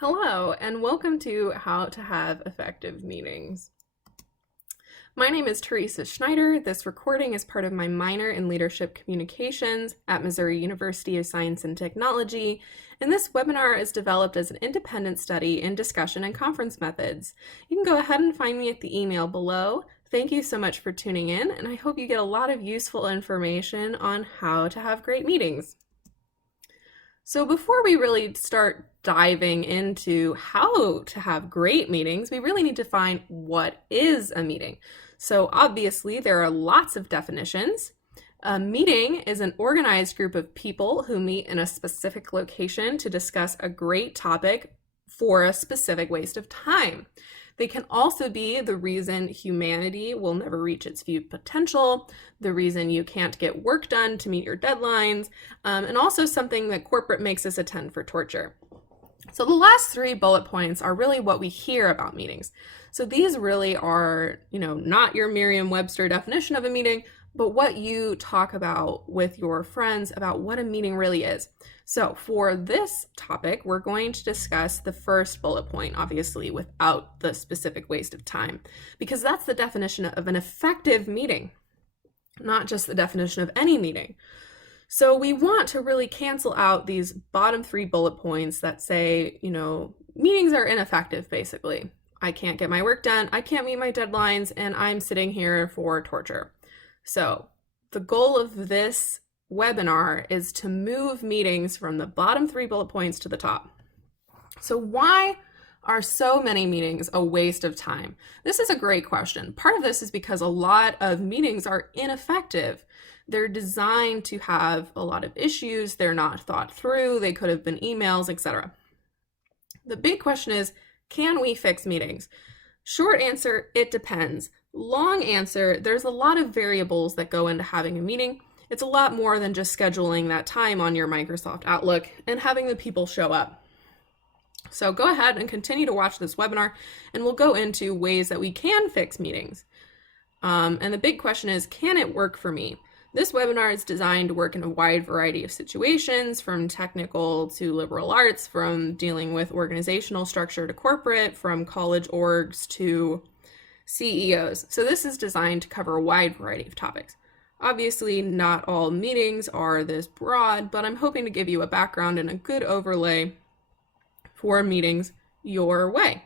Hello, and welcome to How to Have Effective Meetings. My name is Teresa Schneider. This recording is part of my minor in Leadership Communications at Missouri University of Science and Technology, and this webinar is developed as an independent study in discussion and conference methods. You can go ahead and find me at the email below. Thank you so much for tuning in, and I hope you get a lot of useful information on how to have great meetings. So before we really start diving into how to have great meetings, we really need to find what is a meeting. So obviously there are lots of definitions. A meeting is an organized group of people who meet in a specific location to discuss a great topic for a specific waste of time. They can also be the reason humanity will never reach its full potential, the reason you can't get work done to meet your deadlines, and also something that corporate makes us attend for torture. So the last three bullet points are really what we hear about meetings. So these really are, not your Merriam-Webster definition of a meeting, but what you talk about with your friends about what a meeting really is. So for this topic, we're going to discuss the first bullet point, obviously, without the specific waste of time, because that's the definition of an effective meeting, not just the definition of any meeting. So we want to really cancel out these bottom three bullet points that say, meetings are ineffective, basically. I can't get my work done, I can't meet my deadlines, and I'm sitting here for torture. So the goal of this webinar is to move meetings from the bottom three bullet points to the top. So why are so many meetings a waste of time? This is a great question. Part of this is because a lot of meetings are ineffective. They're designed to have a lot of issues. They're not thought through. They could have been emails, etc. The big question is, can we fix meetings? Short answer, it depends. Long answer, there's a lot of variables that go into having a meeting. It's a lot more than just scheduling that time on your Microsoft Outlook and having the people show up. So go ahead and continue to watch this webinar, and we'll go into ways that we can fix meetings. And the big question is, can it work for me? This webinar is designed to work in a wide variety of situations, from technical to liberal arts, from dealing with organizational structure to corporate, from college orgs to CEOs. So this is designed to cover a wide variety of topics. Obviously, not all meetings are this broad, but I'm hoping to give you a background and a good overlay for meetings your way.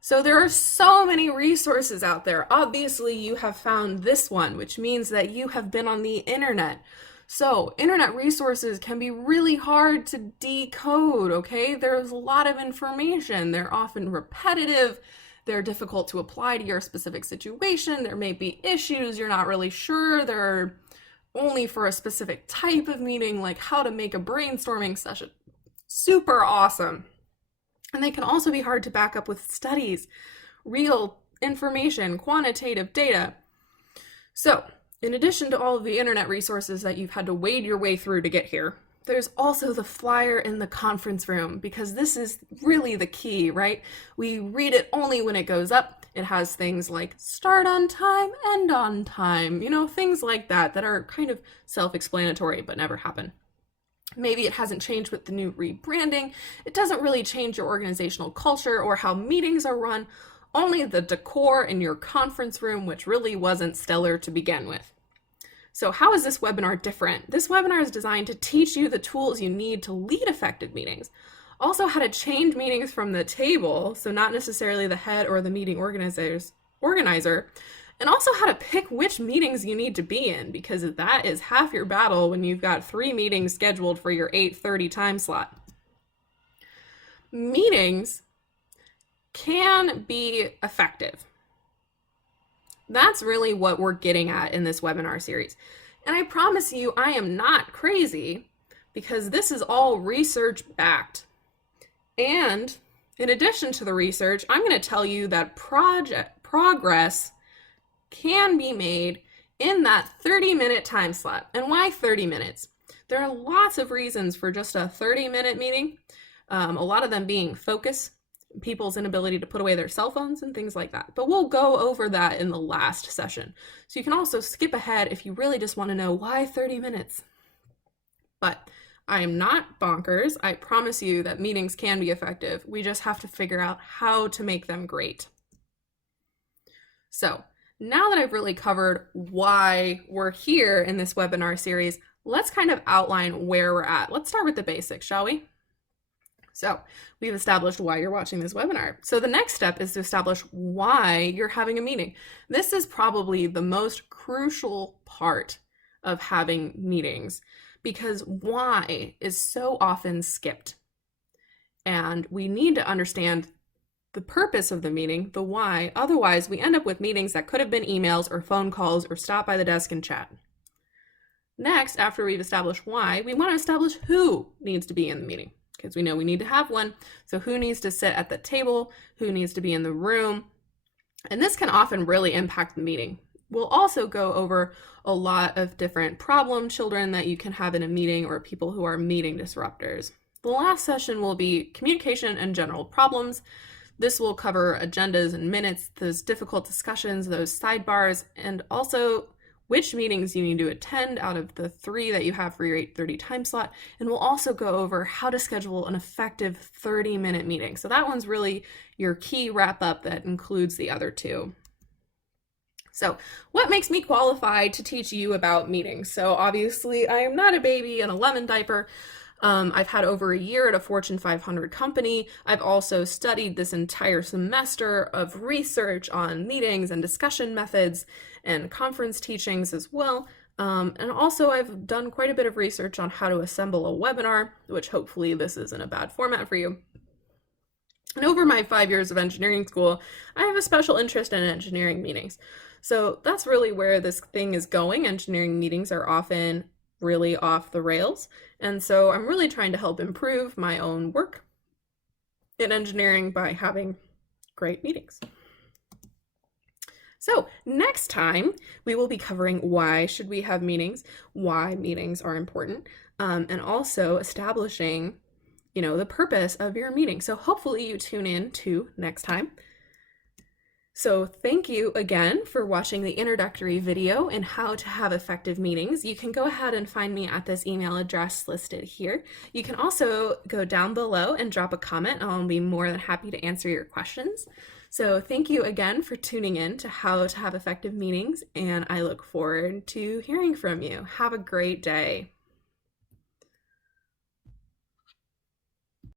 So there are so many resources out there. Obviously, you have found this one, which means that you have been on the internet. So internet resources can be really hard to decode, okay? There's a lot of information. They're often repetitive. They're difficult to apply to your specific situation. There may be issues you're not really sure. They're only for a specific type of meeting, like how to make a brainstorming session. Super awesome. And they can also be hard to back up with studies, real information, quantitative data. So, in addition to all of the internet resources that you've had to wade your way through to get here, there's also the flyer in the conference room, because this is really the key, right? We read it only when it goes up. It has things like start on time, end on time, things like that are kind of self-explanatory but never happen. Maybe it hasn't changed with the new rebranding. It doesn't really change your organizational culture or how meetings are run, only the decor in your conference room, which really wasn't stellar to begin with. So how is this webinar different? This webinar is designed to teach you the tools you need to lead effective meetings. Also how to change meetings from the table, so not necessarily the head or the meeting organizer, and also how to pick which meetings you need to be in, because that is half your battle when you've got 3 meetings scheduled for your 8:30 time slot. Meetings can be effective. That's really what we're getting at in this webinar series. And I promise you, I am not crazy, because this is all research backed. And in addition to the research, I'm going to tell you that progress can be made in that 30-minute time slot. And why 30 minutes? There are lots of reasons for just a 30-minute meeting, a lot of them being focus, people's inability to put away their cell phones and things like that. But we'll go over that in the last session. So you can also skip ahead if you really just want to know why 30 minutes. But I am not bonkers. I promise you that meetings can be effective. We just have to figure out how to make them great. So now that I've really covered why we're here in this webinar series, let's kind of outline where we're at. Let's start with the basics, shall we? So we've established why you're watching this webinar. So the next step is to establish why you're having a meeting. This is probably the most crucial part of having meetings because why is so often skipped. And we need to understand the purpose of the meeting, the why. Otherwise, we end up with meetings that could have been emails or phone calls or stop by the desk and chat. Next, after we've established why, we want to establish who needs to be in the meeting, because we know we need to have one. So who needs to sit at the table, who needs to be in the room, and this can often really impact the meeting. We'll also go over a lot of different problem children that you can have in a meeting or people who are meeting disruptors. The last session will be communication and general problems. This will cover agendas and minutes, those difficult discussions, those sidebars, and also which meetings you need to attend out of the 3 that you have for your 8:30 time slot. And we'll also go over how to schedule an effective 30-minute meeting. So that one's really your key wrap up that includes the other 2. So what makes me qualified to teach you about meetings? So obviously I am not a baby in a lemon diaper. I've had over a year at a Fortune 500 company. I've also studied this entire semester of research on meetings and discussion methods and conference teachings as well. And also I've done quite a bit of research on how to assemble a webinar, which hopefully this isn't a bad format for you. And over my 5 years of engineering school, I have a special interest in engineering meetings. So that's really where this thing is going. Engineering meetings are often really off the rails. And so I'm really trying to help improve my own work in engineering by having great meetings. So next time we will be covering why should we have meetings, why meetings are important, and also establishing, the purpose of your meeting. So hopefully you tune in to next time. So thank you again for watching the introductory video in how to have effective meetings. You can go ahead and find me at this email address listed here. You can also go down below and drop a comment, and I'll be more than happy to answer your questions. So thank you again for tuning in to how to have effective meetings, and I look forward to hearing from you. Have a great day.